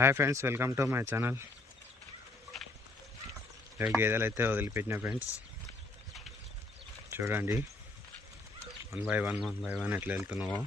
Hi friends, welcome to my channel. గేదెలు అయితే వదిలిపెట్టిన ఫ్రెండ్స్, చూడండి వన్ బై వన్ ఎట్లా వెళ్తున్నావో.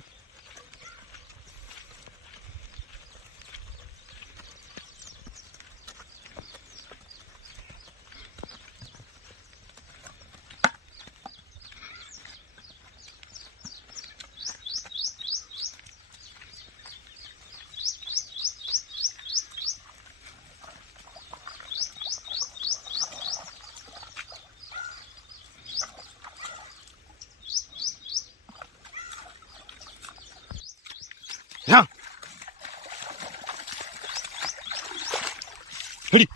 Ready.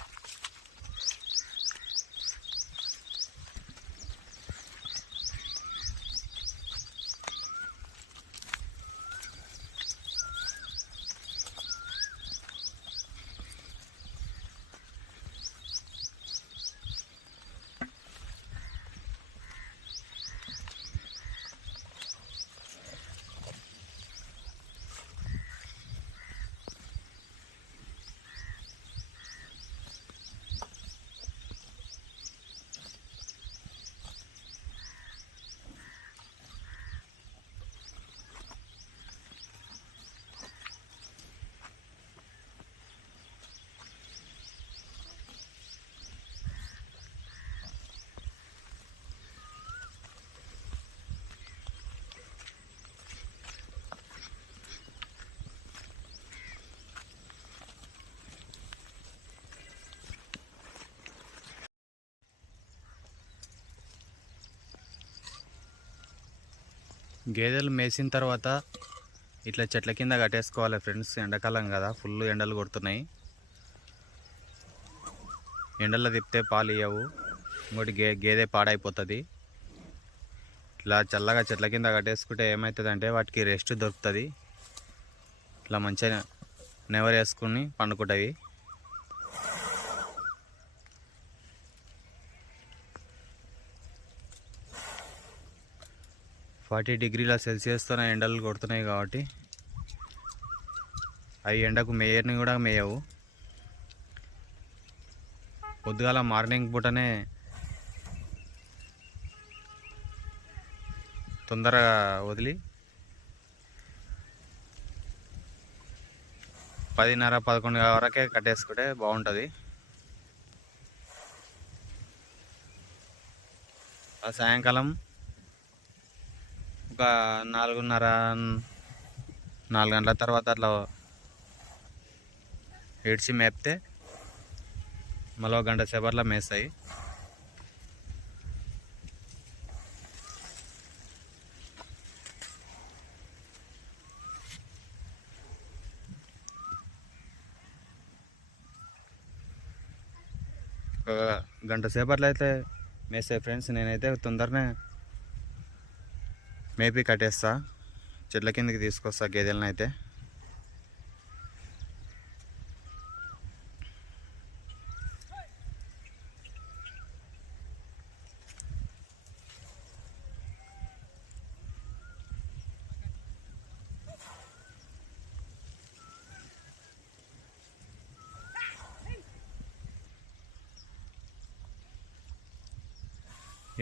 గేదెలు మేసిన తర్వాత ఇట్లా చెట్ల కింద కట్టేసుకోవాలి ఫ్రెండ్స్. ఎండాకాలం కదా, ఫుల్ ఎండలు కొడుతున్నాయి. ఎండల్లో తిప్పితే పాలు ఇవ్వవు, ఇంకోటి గేదె పాడైపోతుంది. ఇట్లా చల్లగా చెట్ల కింద కట్టేసుకుంటే ఏమవుతుందంటే వాటికి రెస్ట్ దొరుకుతుంది. ఇట్లా మంచిగా నెవరు వేసుకుని పండుకుంటాయి. 40 డిగ్రీల సెల్సియస్తోనే ఎండలు కొడుతున్నాయి కాబట్టి అవి ఎండకు మేయర్ని కూడా మేయవు. పొద్దుగాల మార్నింగ్ పూటనే తొందరగా వదిలి 10:30-11 వరకే కట్టేసుకుంటే బాగుంటుంది. ఆ సాయంకాలం ఒక 4 గంటల తర్వాత అట్లా ఏడ్చి మేపితే మళ్ళీ 1 గంట సేపట్లో మేస్తాయి. ఒక 1 గంట సేపట్లో అయితే మేస్తాయి ఫ్రెండ్స్. నేనైతే తొందరనే మేపి కట్టేస్తా, చెట్ల కిందకి తీసుకొస్తా గేదెలను అయితే.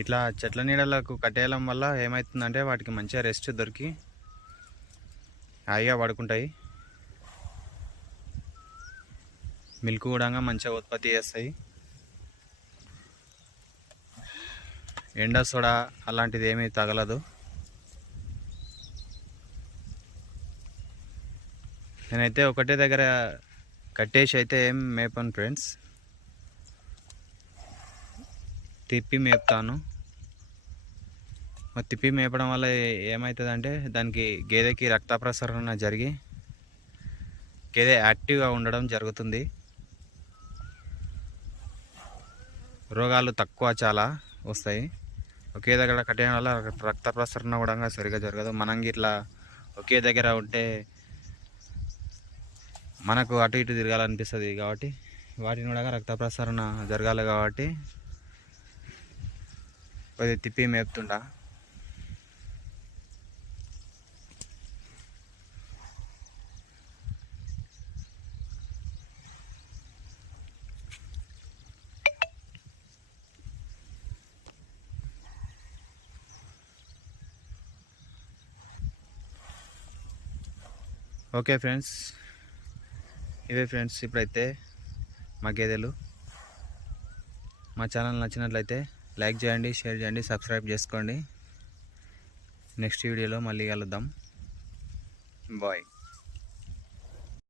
ఇట్లా చెట్ల నీడలకు కట్టేయడం వల్ల ఏమవుతుందంటే వాటికి మంచిగా రెస్ట్ దొరికి హాయిగా పడుకుంటాయి. మిల్క్ కూడా మంచిగా ఉత్పత్తి చేస్తాయి. ఎండ సోడా అలాంటిది ఏమీ తగలదు. నేనైతే ఒకటే దగ్గర కట్టేసి అయితే ఏం మేపను ఫ్రెండ్స్, తిప్పి మేపుతాను. తిప్పి మేపడం వల్ల ఏమవుతుందంటే దానికి గేదెకి రక్త ప్రసరణ జరిగి గేదె యాక్టివ్గా ఉండడం జరుగుతుంది. రోగాలు తక్కువ చాలా వస్తాయి. ఒకే దగ్గర కట్టడం వల్ల రక్త ప్రసరణ కూడా సరిగా జరగదు. మనం ఇట్లా ఒకే దగ్గర ఉంటే మనకు అటు ఇటు తిరగాలనిపిస్తుంది కాబట్టి వాటిని కూడా రక్త ప్రసరణ జరగాలి కాబట్టి కొద్దిగా తిప్పి మేపుతుంటా. ఓకే ఫ్రెండ్స్, ఇవే ఫ్రెండ్స్ ఇప్పుడైతే మా గేదెలు. మా ఛానల్ నచ్చినట్లయితే లైక్ చేయండి, షేర్ చేయండి, సబ్స్క్రైబ్ చేసుకోండి. నెక్స్ట్ వీడియోలో మళ్ళీ కలుద్దాం. బాయ్.